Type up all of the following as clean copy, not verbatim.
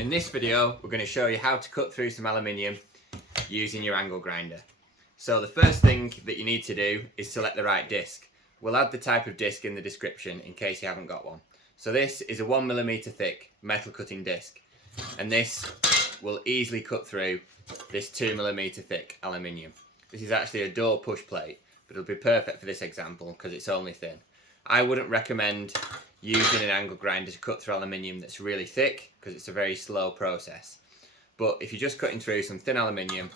In this video, we're going to show you how to cut through some aluminium using your angle grinder. So the first thing that you need to do is select the right disc. We'll add the type of disc in the description in case you haven't got one. So this is a 1mm thick metal cutting disc, and this will easily cut through this 2mm thick aluminium. This is actually a door push plate, but it'll be perfect for this example because it's only thin. I wouldn't recommend using an angle grinder to cut through aluminium that's really thick because it's a very slow process. But if you're just cutting through some thin aluminium,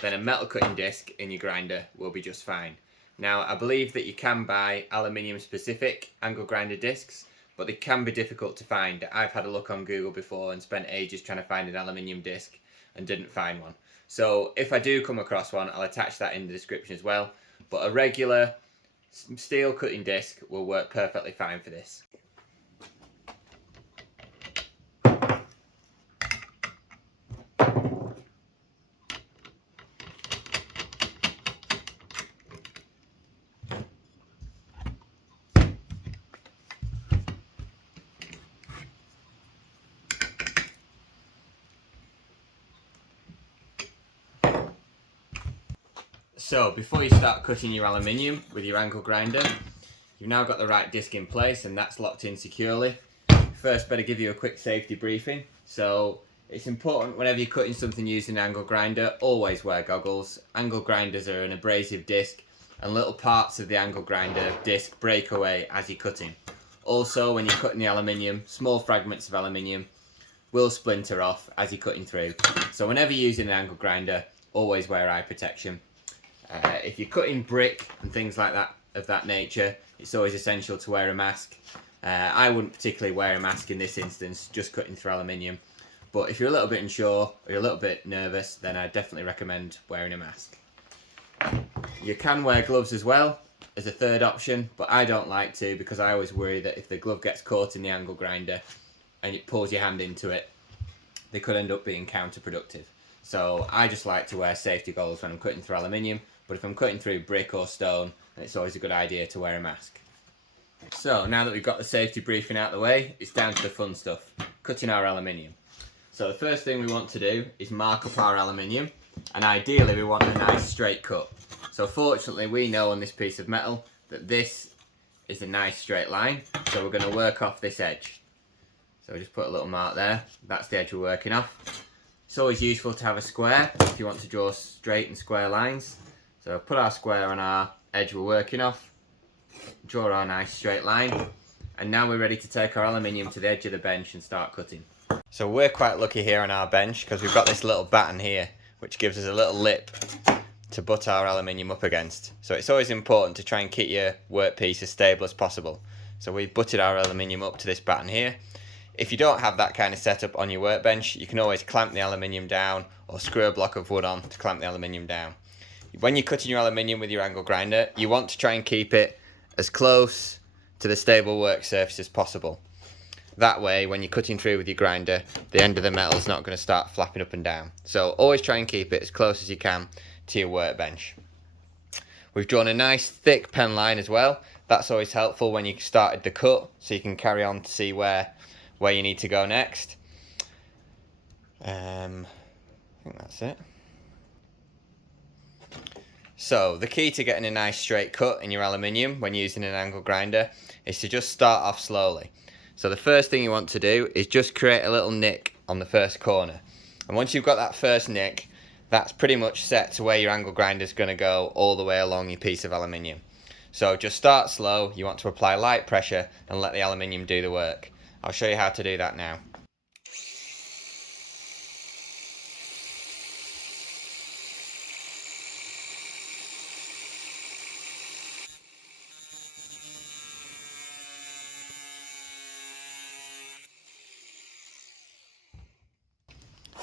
then a metal cutting disc in your grinder will be just fine. Now, I believe that you can buy aluminium specific angle grinder discs, but they can be difficult to find. I've had a look on Google before and spent ages trying to find an aluminium disc and didn't find one. So if I do come across one, I'll attach that in the description as well. But a regular steel cutting disc will work perfectly fine for this. So before you start cutting your aluminium with your angle grinder, you've now got the right disc in place and that's locked in securely. First, better give you a quick safety briefing. So it's important whenever you're cutting something using an angle grinder, always wear goggles. Angle grinders are an abrasive disc and little parts of the angle grinder disc break away as you're cutting. Also, when you're cutting the aluminium, small fragments of aluminium will splinter off as you're cutting through. So whenever you're using an angle grinder, always wear eye protection. If you're cutting brick and things like that of that nature, it's always essential to wear a mask. I wouldn't particularly wear a mask in this instance, just cutting through aluminium. But if you're a little bit unsure or you're a little bit nervous, then I definitely recommend wearing a mask. You can wear gloves as well as a third option, but I don't like to because I always worry that if the glove gets caught in the angle grinder and it pulls your hand into it, they could end up being counterproductive. So I just like to wear safety goggles when I'm cutting through aluminium, but if I'm cutting through brick or stone, then it's always a good idea to wear a mask. So now that we've got the safety briefing out of the way, it's down to the fun stuff, cutting our aluminium. So the first thing we want to do is mark up our aluminium, and ideally we want a nice straight cut. So fortunately we know on this piece of metal that this is a nice straight line, so we're going to work off this edge. So we just put a little mark there, that's the edge we're working off. It's always useful to have a square if you want to draw straight and square lines. So put our square on our edge we're working off, draw our nice straight line, and now we're ready to take our aluminium to the edge of the bench and start cutting. So we're quite lucky here on our bench because we've got this little batten here which gives us a little lip to butt our aluminium up against. So it's always important to try and keep your workpiece as stable as possible. So we've butted our aluminium up to this batten here. If you don't have that kind of setup on your workbench, you can always clamp the aluminium down or screw a block of wood on to clamp the aluminium down. When you're cutting your aluminium with your angle grinder, you want to try and keep it as close to the stable work surface as possible. That way, when you're cutting through with your grinder, the end of the metal is not going to start flapping up and down. So always try and keep it as close as you can to your workbench. We've drawn a nice thick pen line as well. That's always helpful when you started the cut, so you can carry on to see where you need to go next. I think that's it. So the key to getting a nice straight cut in your aluminium when using an angle grinder is to just start off slowly. So the first thing you want to do is just create a little nick on the first corner. And once you've got that first nick, that's pretty much set to where your angle grinder is going to go all the way along your piece of aluminium. So just start slow, you want to apply light pressure and let the aluminium do the work. I'll show you how to do that now.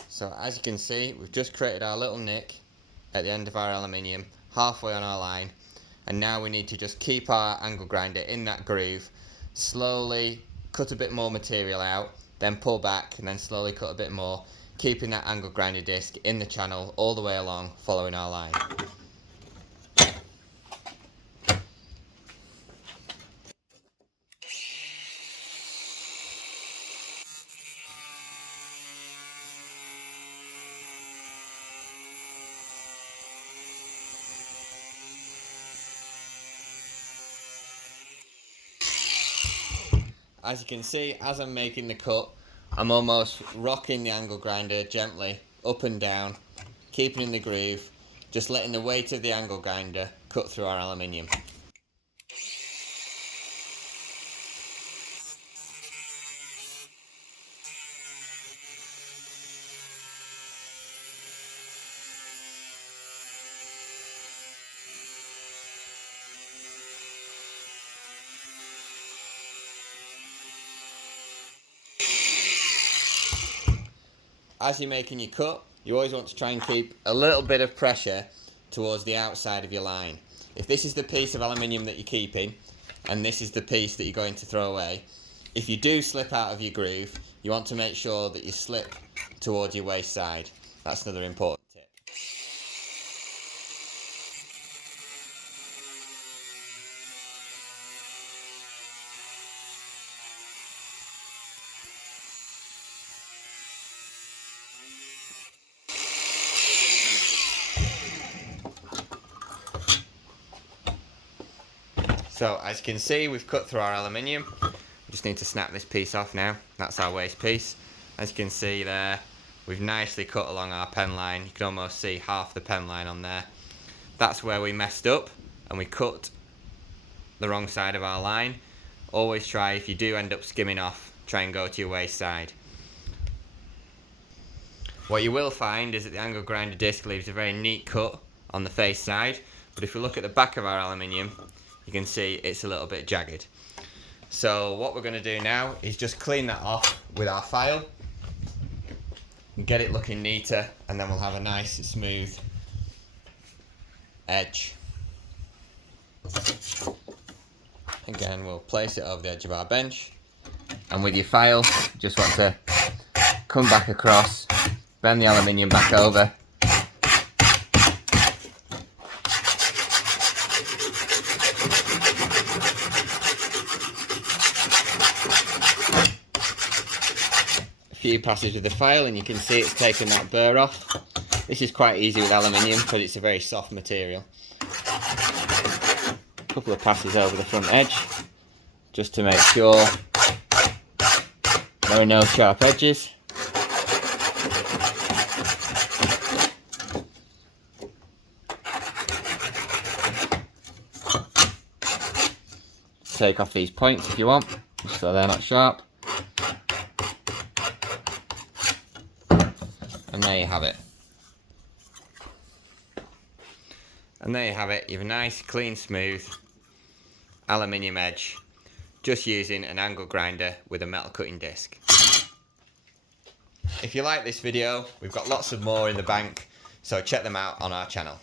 So as you can see, we've just created our little nick at the end of our aluminium, halfway on our line, and now we need to just keep our angle grinder in that groove, slowly cut a bit more material out, then pull back and then slowly cut a bit more, keeping that angle grinder disc in the channel all the way along, following our line. as you can see, as I'm making the cut, I'm almost rocking the angle grinder gently up and down, keeping in the groove, just letting the weight of the angle grinder cut through our aluminium. As you're making your cut, you always want to try and keep a little bit of pressure towards the outside of your line. If this is the piece of aluminium that you're keeping, and this is the piece that you're going to throw away, if you do slip out of your groove, you want to make sure that you slip towards your waist side. That's another important tip. So as you can see, we've cut through our aluminium. We just need to snap this piece off now. That's our waste piece. As you can see there, we've nicely cut along our pen line. You can almost see half the pen line on there. That's where we messed up and we cut the wrong side of our line. Always try, if you do end up skimming off, try and go to your waist side. What you will find is that the angle grinder disc leaves a very neat cut on the face side, but if we look at the back of our aluminium, you can see it's a little bit jagged. So what we're going to do now is just clean that off with our file and get it looking neater, and then we'll have a nice smooth edge. Again, we'll place it over the edge of our bench, and with your file, just want to come back across, bend the aluminium back over, few passes with the file and you can see it's taken that burr off. This is quite easy with aluminium because it's a very soft material. A couple of passes over the front edge just to make sure there are no sharp edges. Take off these points if you want, so they're not sharp. And there you have it. And there you have it. You have a nice, clean, smooth aluminium edge, just using an angle grinder with a metal cutting disc. If you like this video, we've got lots of more in the bank, so check them out on our channel.